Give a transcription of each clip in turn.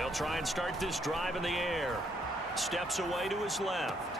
They'll try and start this drive in the air. Steps away to his left.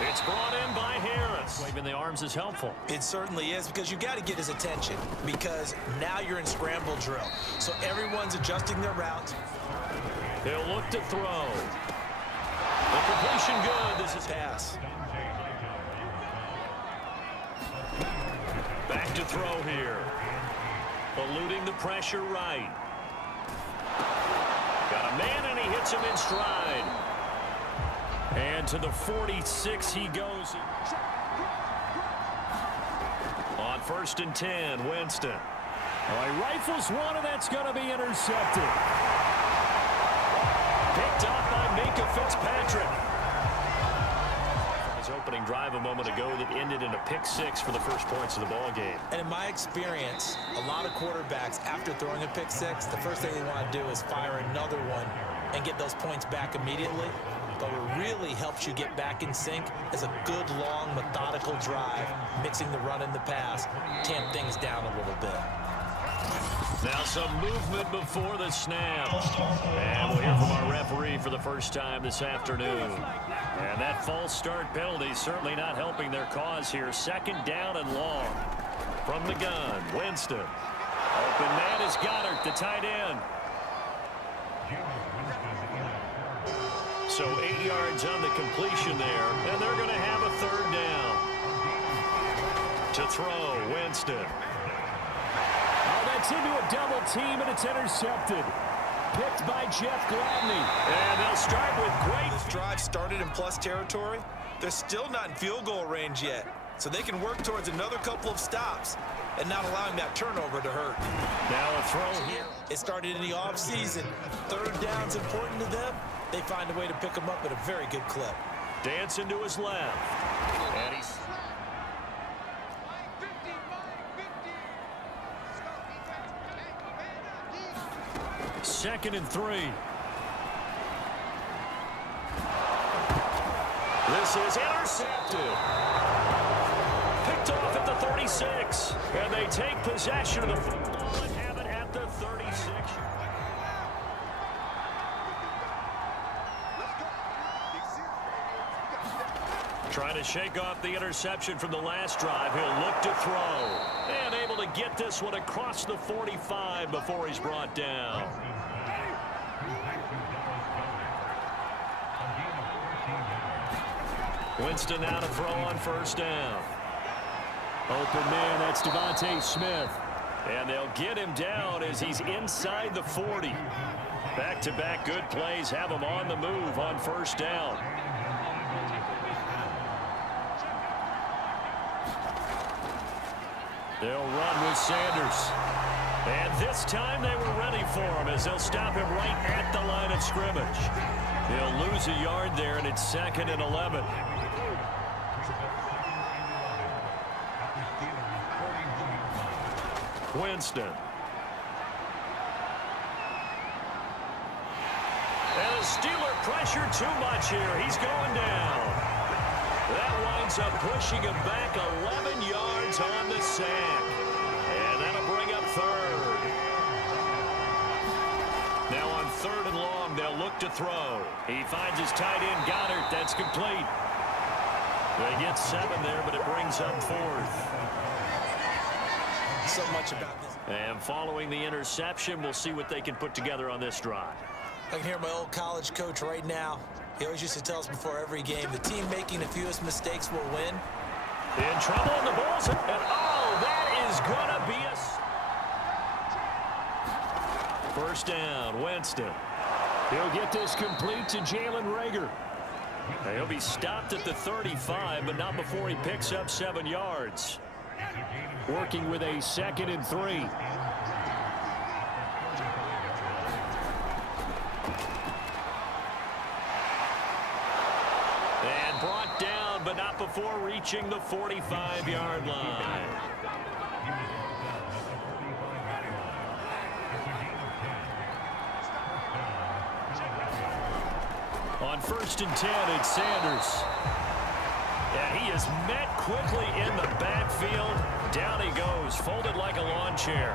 It's brought in by Harris. Waving the arms is helpful. It certainly is, because you got to get his attention, because now you're in scramble drill. So everyone's adjusting their routes. They'll look to throw. The completion good. This is pass. Back to throw here. Eluding the pressure right. Got a man, and he hits him in stride. And to the 46 he goes. On 1st and 10, Winston. He rifles one, and that's going to be intercepted. Picked up by Minka Fitzpatrick. His opening drive a moment ago that ended in a pick-6 for the first points of the ball game. And in my experience, a lot of quarterbacks, after throwing a pick-6, the first thing they want to do is fire another one and get those points back immediately. But what really helps you get back in sync is a good, long, methodical drive, mixing the run and the pass, tamp things down a little bit. Now some movement before the snap. And we'll hear from our referee for the first time this afternoon. And that false start penalty is certainly not helping their cause here. 2nd down and long. From the gun, Winston. Open man is Goddard, the tight end. So 8 yards on the completion there, and they're going to have a 3rd down. To throw, Winston. Oh, that's into a double team, and it's intercepted. Picked by Jeff Gladney. And they'll start with great. This drive started in plus territory. They're still not in field goal range yet, so they can work towards another couple of stops and not allowing that turnover to hurt. Now a throw here. It started in the offseason. 3rd down's important to them. They find a way to pick him up at a very good clip. Dancing to his left. And he's... Second and 3. This is intercepted. Picked off at the 36. And they take possession of the football and have it at the 36. Trying to shake off the interception from the last drive. He'll look to throw. And able to get this one across the 45 before he's brought down. Winston now to throw on 1st down. Open man, that's Devontae Smith. And they'll get him down as he's inside the 40. Back-to-back good plays have him on the move on 1st down. They'll run with Sanders. And this time they were ready for him as they'll stop him right at the line of scrimmage. They'll lose a yard there, and it's 2nd and 11. Winston. And the Steeler pressure too much here. He's going down. That winds up pushing him back 11 yards on the sack. And that'll bring up 3rd. Now on 3rd and long, they'll look to throw. He finds his tight end, Goddard. That's complete. They get 7 there, but it brings up 4th. So much about this. And following the interception, we'll see what they can put together on this drive. I can hear my old college coach right now. He always used to tell us before every game, the team making the fewest mistakes will win. In trouble on the balls. And oh, that is going to be a... 1st down, Winston. He'll get this complete to Jalen Reagor. He'll be stopped at the 35, but not before he picks up 7 yards. Working with a 2nd and 3. And brought down, but not before reaching the 45-yard line. On 1st and 10, it's Sanders. And he is met quickly in the backfield. Down he goes, folded like a lawn chair.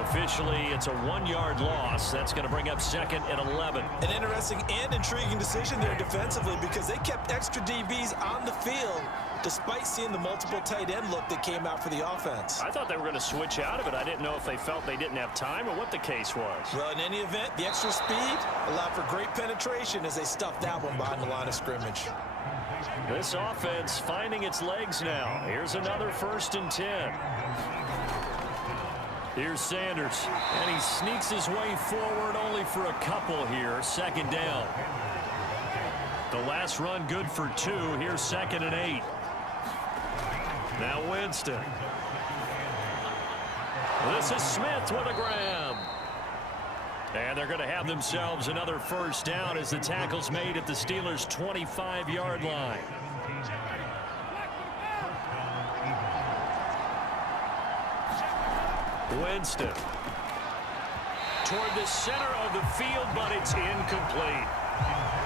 Officially, it's a 1-yard loss. That's going to bring up 2nd and 11. An interesting and intriguing decision there defensively because they kept extra DBs on the field despite seeing the multiple tight end look that came out for the offense. I thought they were going to switch out of it. I didn't know if they felt they didn't have time or what the case was. Well, in any event, the extra speed allowed for great penetration as they stuffed that one behind the line of scrimmage. This offense finding its legs now. Here's another 1st and 10. Here's Sanders, and he sneaks his way forward only for a couple here. 2nd down. The last run good for 2. Here's 2nd and 8. Now Winston. This is Smith with a grab. And they're going to have themselves another 1st down as the tackle's made at the Steelers' 25-yard line. Winston toward the center of the field, but it's incomplete.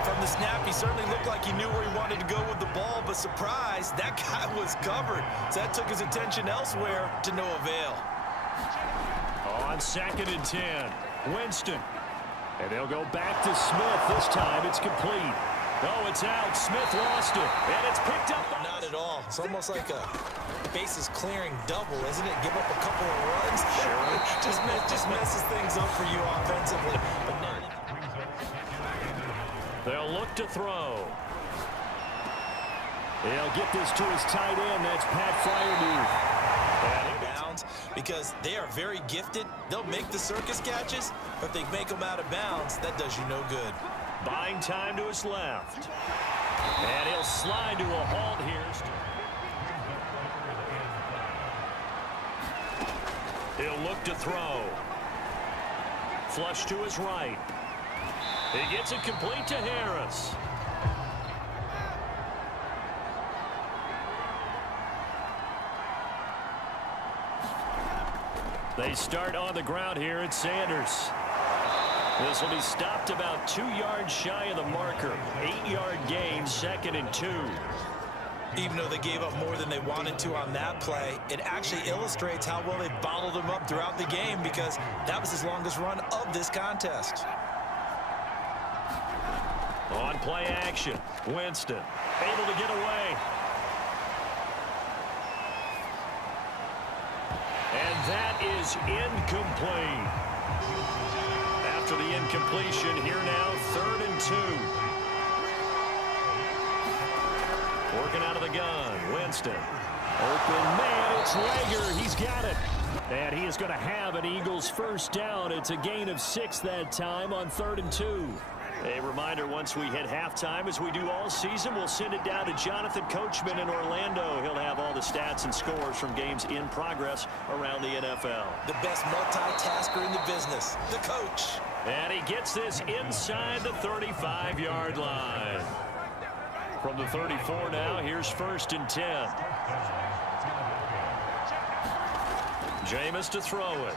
From the snap, he certainly looked like he knew where he wanted to go with the ball, but surprise, that guy was covered. So that took his attention elsewhere to no avail. On 2nd and 10, Winston. And they'll go back to Smith. This time it's complete. Oh, it's out. Smith lost it. And it's picked up. Not at all. It's almost like a bases clearing double, isn't it? Give up a couple of runs. Sure. just messes things up for you offensively. But not. They'll look to throw. He'll get this to his tight end. That's Pat Fryermuth. Bounds because they are very gifted. They'll make the circus catches, but they make them out of bounds. That does you no good. Buying time to his left. And he'll slide to a halt here. He'll look to throw. Flush to his right. He gets it complete to Harris. They start on the ground here at Sanders. This will be stopped about 2 yards shy of the marker. 8-yard gain, 2nd and 2. Even though they gave up more than they wanted to on that play, it actually illustrates how well they bottled him up throughout the game because that was his longest run of this contest. On play action, Winston able to get away. And that is incomplete. After the incompletion, here now, 3rd and 2. Working out of the gun, Winston. Open man, it's Rager. He's got it. And he is going to have an Eagles 1st down. It's a gain of 6 that time on 3rd and 2. A reminder, once we hit halftime, as we do all season, we'll send it down to Jonathan Coachman in Orlando. He'll have all the stats and scores from games in progress around the NFL. The best multitasker in the business, the coach. And he gets this inside the 35-yard line. From the 34 now, here's 1st and 10. Jameis to throw it.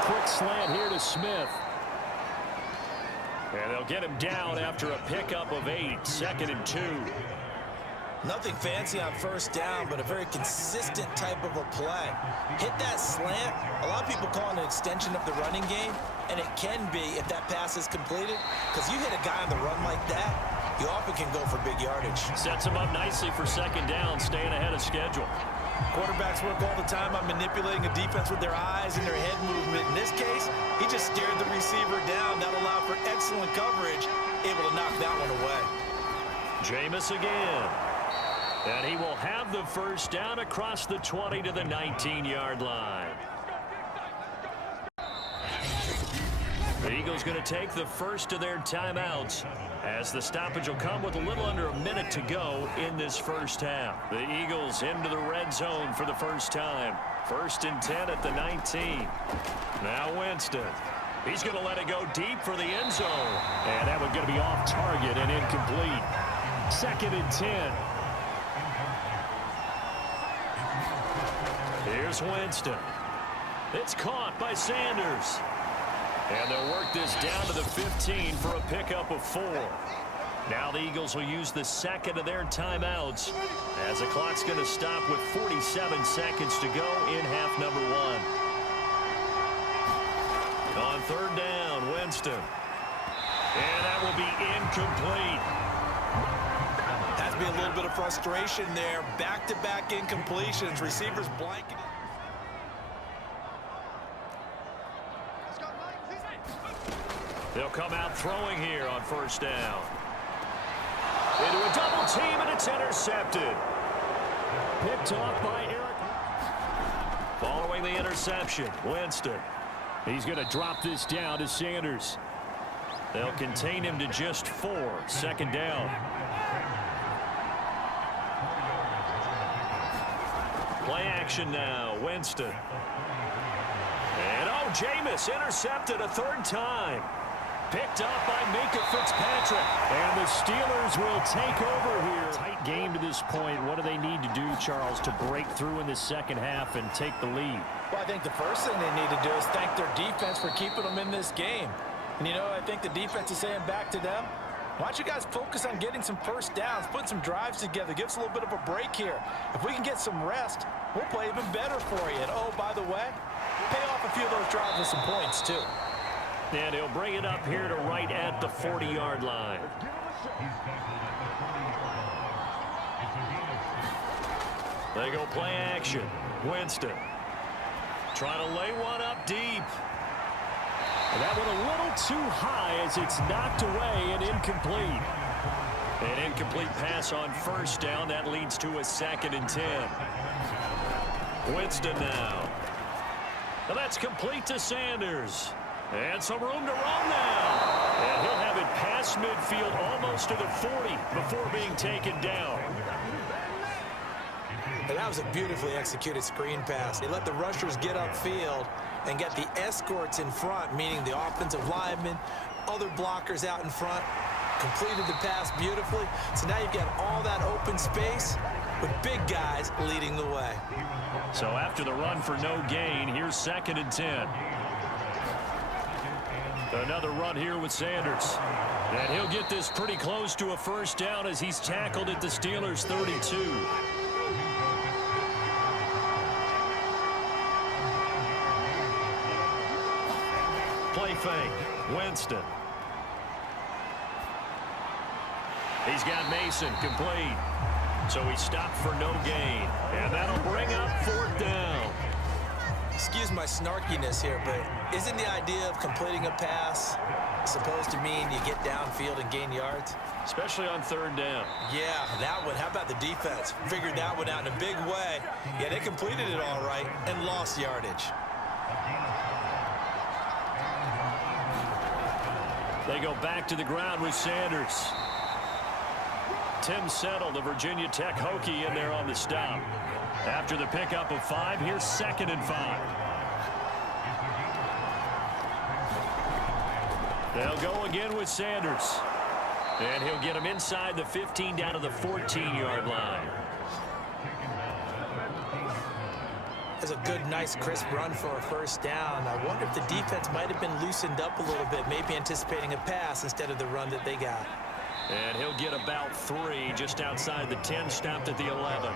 Quick slant here to Smith. And they'll get him down after a pickup of 8, 2nd and 2. Nothing fancy on 1st down, but a very consistent type of a play. Hit that slant. A lot of people call it an extension of the running game, and it can be if that pass is completed, because you hit a guy on the run like that, you often can go for big yardage. Sets him up nicely for 2nd down, staying ahead of schedule. Quarterbacks work all the time on manipulating a defense with their eyes and their head movement. In this case, he just stared the receiver down. That allowed for excellent coverage, able to knock that one away. Jameis again. And he will have the 1st down across the 20 to the 19-yard line. The Eagles going to take the first of their timeouts as the stoppage will come with a little under a minute to go in this 1st half. The Eagles into the red zone for the first time. 1st and 10 at the 19. Now Winston. He's going to let it go deep for the end zone. And that one's going to be off target and incomplete. 2nd and 10. Here's Winston. It's caught by Sanders. And they'll work this down to the 15 for a pickup of 4. Now the Eagles will use the 2nd of their timeouts as the clock's going to stop with 47 seconds to go in half number 1. third down, Winston. And that will be incomplete. Has to be a little bit of frustration there. Back-to-back incompletions. Receivers blanketed. They'll come out throwing here on first down. Into a double team, and it's intercepted. Picked off by Eric. Following the interception, Winston. He's going to drop this down to Sanders. They'll contain him to just 4. Second down. Play action now, Winston. And oh, Jameis intercepted a third time. Picked up by Minka Fitzpatrick. And the Steelers will take over here. Tight game to this point. What do they need to do, Charles, to break through in the second half and take the lead? Well, I think the first thing they need to do is thank their defense for keeping them in this game. And, you know, I think the defense is saying back to them, why don't you guys focus on getting some first downs, put some drives together, give us a little bit of a break here. If we can get some rest, we'll play even better for you. And, oh, by the way, pay off a few of those drives with some points, too. And he'll bring it up here to right at the 40-yard line. They go play action. Winston trying to lay one up deep. And that one a little too high as it's knocked away and incomplete. An incomplete pass on first down. That leads to a 2nd and 10. Winston now. And that's complete to Sanders. And some room to run now. And he'll have it past midfield almost to the 40 before being taken down. And that was a beautifully executed screen pass. They let the rushers get upfield and get the escorts in front, meaning the offensive linemen, other blockers out in front, completed the pass beautifully. So now you've got all that open space with big guys leading the way. So after the run for no gain, here's 2nd and 10. Another run here with Sanders. And he'll get this pretty close to a first down as he's tackled at the Steelers' 32. Play fake. Winston. He's got Mason complete. So he stopped for no gain. And that'll bring up 4th down. Excuse my snarkiness here, but isn't the idea of completing a pass supposed to mean you get downfield and gain yards? Especially on 3rd down. Yeah, that one. How about the defense? Figured that one out in a big way. Yeah, they completed it all right and lost yardage. They go back to the ground with Sanders. Tim Settle, the Virginia Tech Hokie, in there on the stop. After the pickup of 5, here's 2nd and 5. They'll go again with Sanders. And he'll get him inside the 15 down to the 14-yard line. That's a good, nice, crisp run for a first down. I wonder if the defense might have been loosened up a little bit, maybe anticipating a pass instead of the run that they got. And he'll get about 3 just outside the 10, stopped at the 11.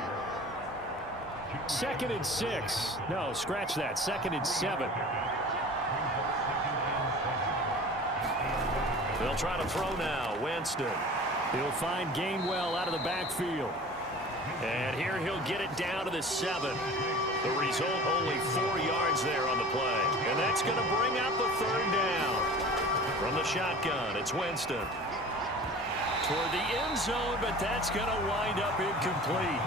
2nd and 6. No, scratch that. 2nd and 7. They'll try to throw now. Winston. He'll find Gainwell out of the backfield. And here he'll get it down to the 7. The result, only 4 yards there on the play. And that's going to bring up a 3rd down. From the shotgun, it's Winston. Toward the end zone, but that's going to wind up incomplete.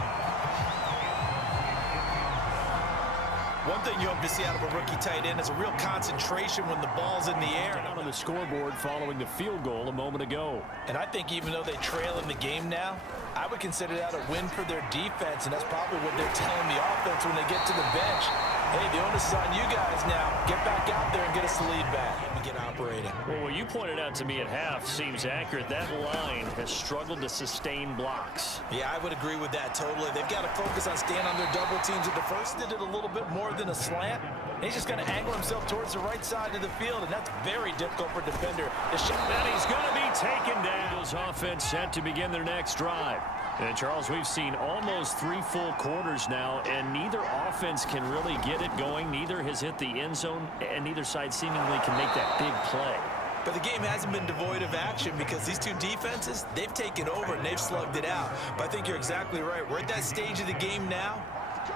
One thing you hope to see out of a rookie tight end is a real concentration when the ball's in the air. Down on the scoreboard following the field goal a moment ago. And I think even though they trail in the game now, I would consider that a win for their defense, and that's probably what they're telling the offense when they get to the bench. Hey, the onus is on you guys now. Get back out there and get us the lead back and get operating. Well, what you pointed out to me at half seems accurate. That line has struggled to sustain blocks. Yeah, I would agree with that totally. They've got to focus on staying on their double teams. At the first, did it a little bit more than a slant. He's just going to angle himself towards the right side of the field, and that's very difficult for a defender. And he's going to be taken down. His offense set to begin their next drive. And, Charles, we've seen almost 3 full quarters now, and neither offense can really get it going. Neither has hit the end zone, and neither side seemingly can make that big play. But the game hasn't been devoid of action because these two defenses, they've taken over and they've slugged it out. But I think you're exactly right. We're at that stage of the game now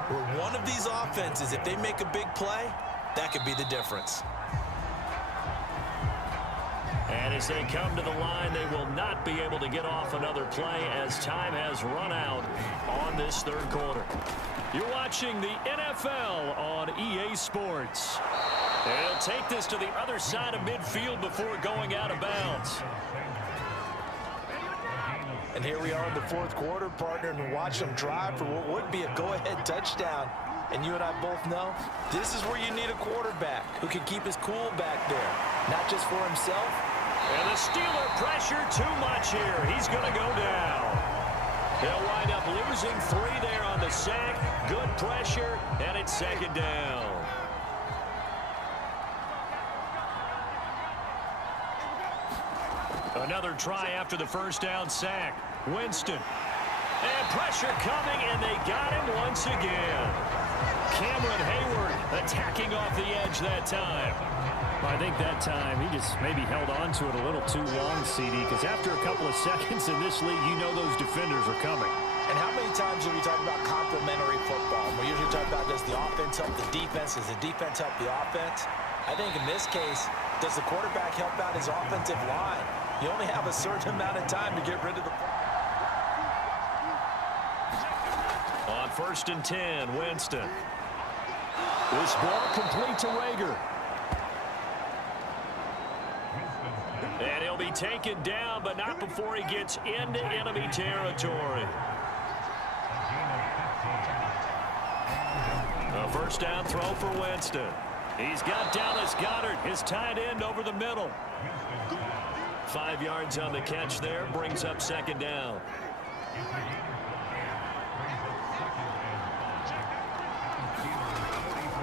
where one of these offenses, if they make a big play, that could be the difference. And as they come to the line, they will not be able to get off another play as time has run out on this third quarter. You're watching the NFL on EA Sports. And he'll take this to the other side of midfield before going out of bounds. And here we are in the fourth quarter, partner, and watch them drive for what would be a go-ahead touchdown. And you and I both know this is where you need a quarterback who can keep his cool back there, not just for himself. And the Steeler pressure too much here. He's going to go down. He'll wind up losing 3 there on the sack. Good pressure, and it's second down. Another try after the first down sack. Winston. And pressure coming, and they got him once again. Cameron Hayward attacking off the edge that time. I think that time he just maybe held on to it a little too long, CD, because after a couple of seconds in this league, you know those defenders are coming. And how many times do we talk about complementary football? We usually talk about does the offense help the defense? Does the defense help the offense? I think in this case, does the quarterback help out his offensive line? You only have a certain amount of time to get rid of the ball. On 1st and 10, Winston. This ball complete to Rager. And he'll be taken down, but not before he gets into enemy territory. A first down throw for Winston. He's got Dallas Goedert, his tight end, over the middle. 5 yards on the catch there, brings up second down.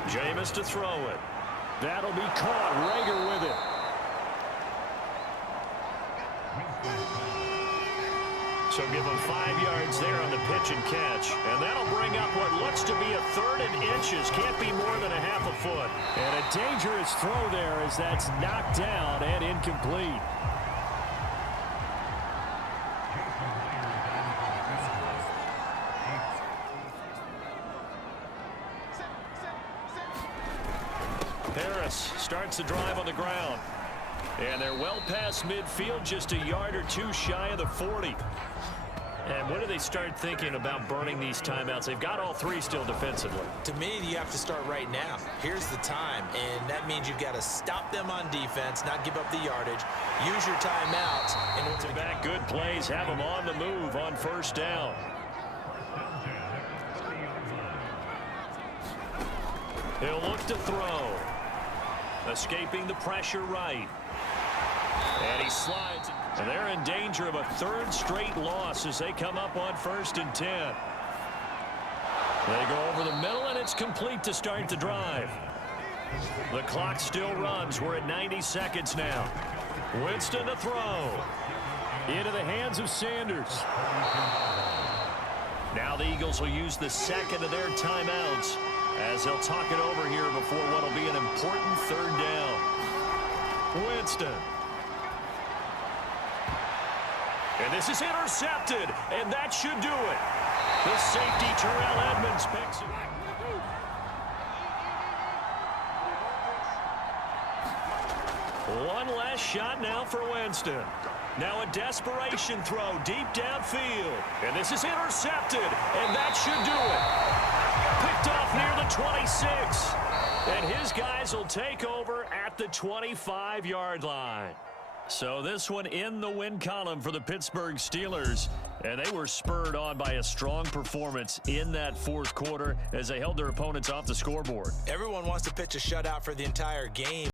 Jameis to throw it. That'll be caught. Rager with it. So give him 5 yards there on the pitch and catch. And that'll bring up what looks to be a 3rd and inches. Can't be more than a half a foot. And a dangerous throw there as that's knocked down and incomplete. Harris starts the drive on the ground. And they're well past midfield, just a yard or two shy of the 40. And when do they start thinking about burning these timeouts? They've got all 3 still defensively. To me, you have to start right now. Here's the time, and that means you've got to stop them on defense, not give up the yardage. Use your timeouts. And to back good plays, have them on the move on first down. He'll look to throw. Escaping the pressure right. And he slides. And they're in danger of a 3rd straight loss as they come up on 1st and 10. They go over the middle, and it's complete to start the drive. The clock still runs. We're at 90 seconds now. Winston to throw. Into the hands of Sanders. Now the Eagles will use the second of their timeouts as they'll talk it over here before what will be an important 3rd down. Winston. And this is intercepted, and that should do it. The safety, Terrell Edmonds, picks it. One last shot now for Winston. Now a desperation throw deep downfield. And this is intercepted, and that should do it. Picked off near the 26. And his guys will take over at the 25-yard line. So this one in the win column for the Pittsburgh Steelers. And they were spurred on by a strong performance in that 4th quarter as they held their opponents off the scoreboard. Everyone wants to pitch a shutout for the entire game.